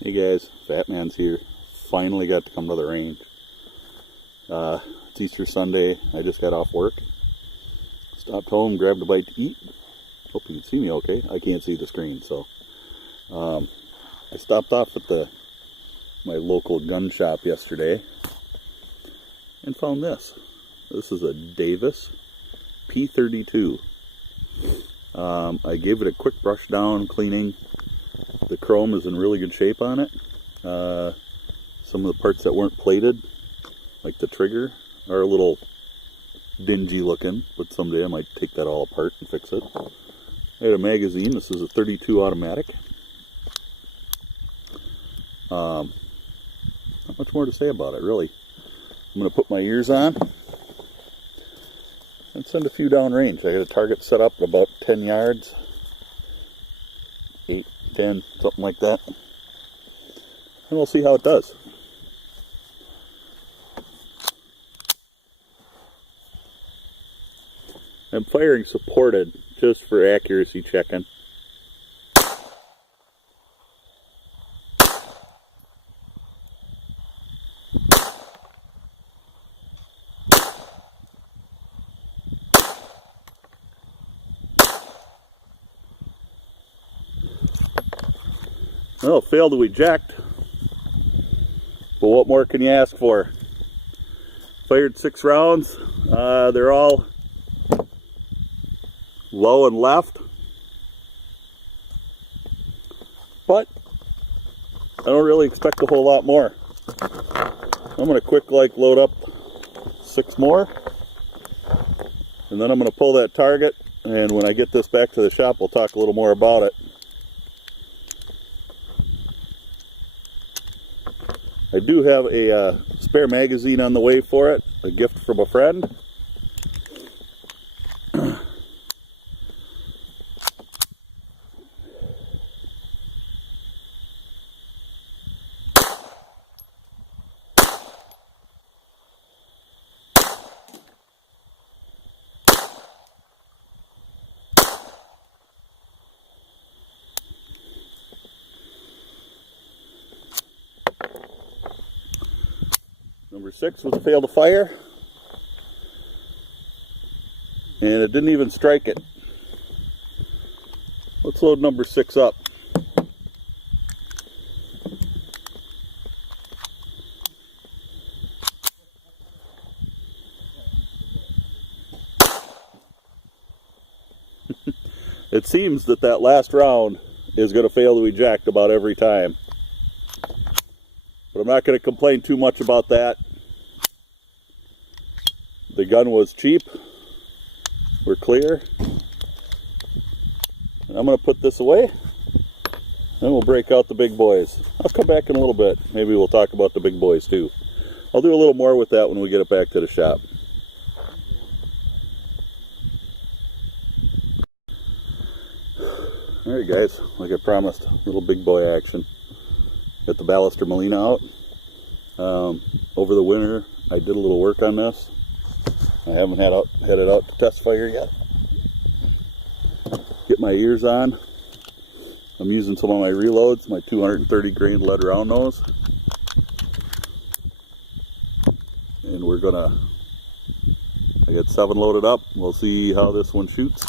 Hey guys, Fat Man's here. Finally got to come to the range. It's Easter Sunday. I just got off work. Stopped home, grabbed a bite to eat. Hope you can see me okay. I can't see the screen, so I stopped off at my local gun shop yesterday and found this. This is a Davis P32. I gave it a quick brush down cleaning. The chrome is in really good shape on it. Some of the parts that weren't plated, like the trigger, are a little dingy looking, but someday I might take that all apart and fix it. I had a magazine. This is a 32 automatic. Not much more to say about it, really. I'm going to put my ears on and send a few down range. I got a target set up at about 10 yards. 8, 10, something like that. And we'll see how it does. I'm firing supported just for accuracy checking. Well, failed to eject, but what more can you ask for? Fired 6 rounds. They're all low and left, but I don't really expect a whole lot more. I'm going to quick load up 6 more, and then I'm going to pull that target, and when I get this back to the shop we'll talk a little more about it. I do have a spare magazine on the way for it, a gift from a friend. Number 6 was a fail to fire, and it didn't even strike it. Let's load number 6 up. It seems that last round is going to fail to eject about every time. But I'm not going to complain too much about that. The gun was cheap. We're clear. And I'm going to put this away. Then we'll break out the big boys. I'll come back in a little bit. Maybe we'll talk about the big boys too. I'll do a little more with that when we get it back to the shop. Alright guys, like I promised, little big boy action. Got the Ballester Molina out. Over the winter I did a little work on this. I haven't had it out to test fire yet. Get my ears on. I'm using some of my reloads, my 230 grain lead round nose. And I got 7 loaded up. We'll see how this one shoots.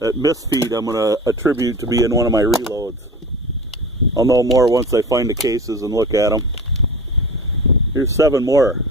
That misfeed I'm going to attribute to being one of my reloads. I'll know more once I find the cases and look at them. Here's 7 more.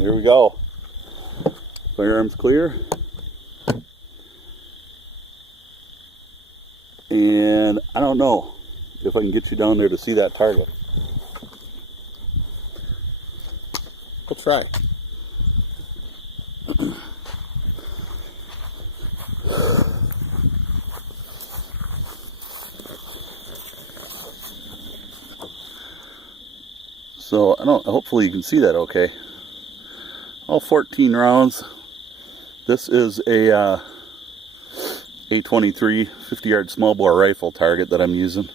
here we go. Firearms clear. And I don't know if I can get you down there to see that target. We'll try. So hopefully you can see that okay. All 14 rounds. This is a A23 50-yard small bore rifle target that I'm using.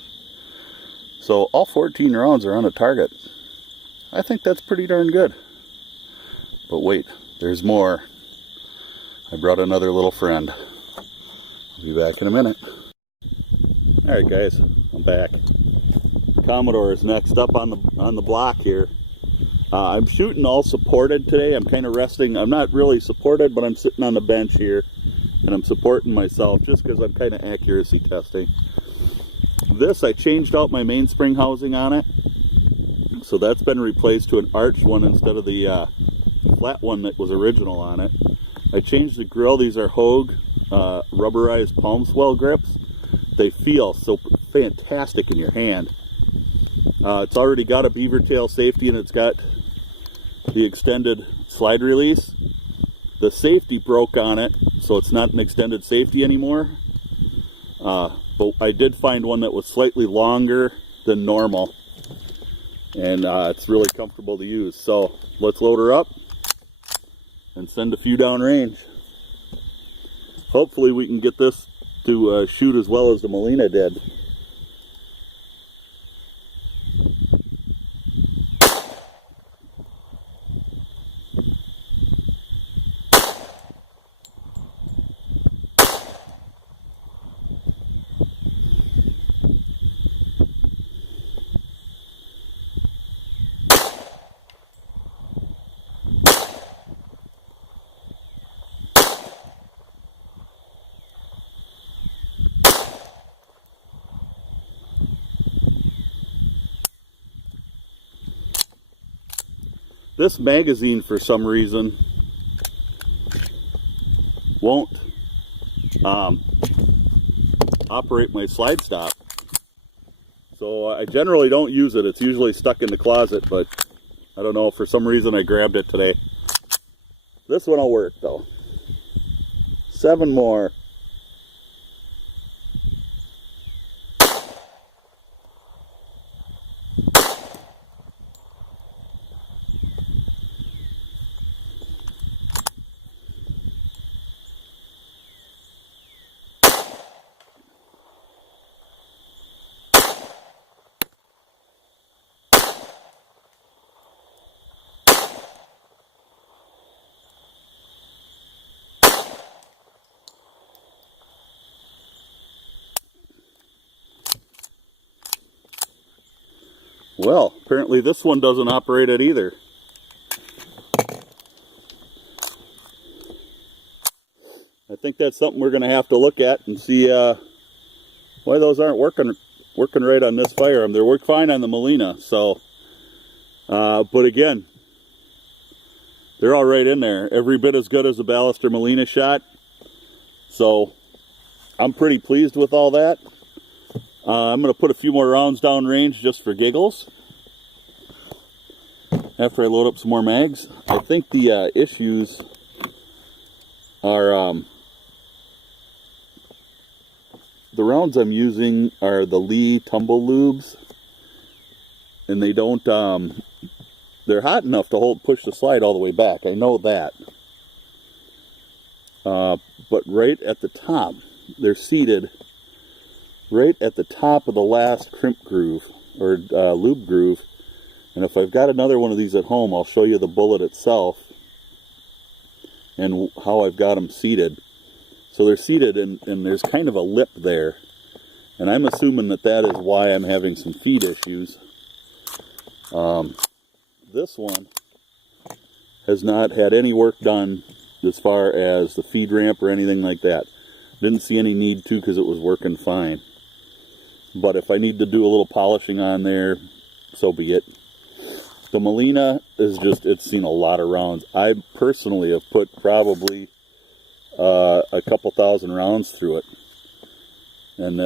So all 14 rounds are on a target. I think that's pretty darn good. But wait, there's more. I brought another little friend. I'll be back in a minute. Alright guys, I'm back. Commodore is next up on the block here. I'm shooting all supported today. I'm kind of resting. I'm not really supported, but I'm sitting on the bench here and I'm supporting myself just because I'm kind of accuracy testing. This, I changed out my mainspring housing on it, so that's been replaced to an arched one instead of the flat one that was original on it. I changed the grill. These are Hogue rubberized palm swell grips. They feel so fantastic in your hand. It's already got a beaver tail safety and it's got the extended slide release. The safety broke on it, so it's not an extended safety anymore. But I did find one that was slightly longer than normal, and it's really comfortable to use. So let's load her up and send a few down range. Hopefully we can get this to shoot as well as the Molina did. This magazine, for some reason, won't operate my slide stop. So I generally don't use it. It's usually stuck in the closet, but I don't know, for some reason I grabbed it today. This one will work though. 7 more. Well, apparently this one doesn't operate it either. I think that's something we're going to have to look at and see why those aren't working right on this firearm. They work fine on the Molina, so but again, they're all right in there. Every bit as good as the Ballester Molina shot. So I'm pretty pleased with all that. I'm going to put a few more rounds down range just for giggles after I load up some more mags. I think the issues are the rounds I'm using are the Lee Tumble Lubes, and they don't they're hot enough to push the slide all the way back. I know that, but right at the top, they're seated right at the top of the last crimp groove or lube groove. And if I've got another one of these at home, I'll show you the bullet itself and how I've got them seated. So they're seated and there's kind of a lip there, and I'm assuming that that is why I'm having some feed issues. This one has not had any work done as far as the feed ramp or anything like that. Didn't see any need to because it was working fine. But if I need to do a little polishing on there, so be it. The Molina is just, it's seen a lot of rounds. I personally have put probably a couple thousand rounds through it. And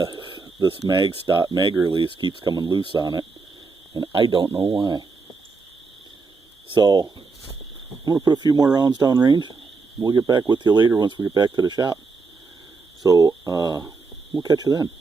this mag release keeps coming loose on it. And I don't know why. So, I'm going to put a few more rounds downrange. We'll get back with you later once we get back to the shop. So, we'll catch you then.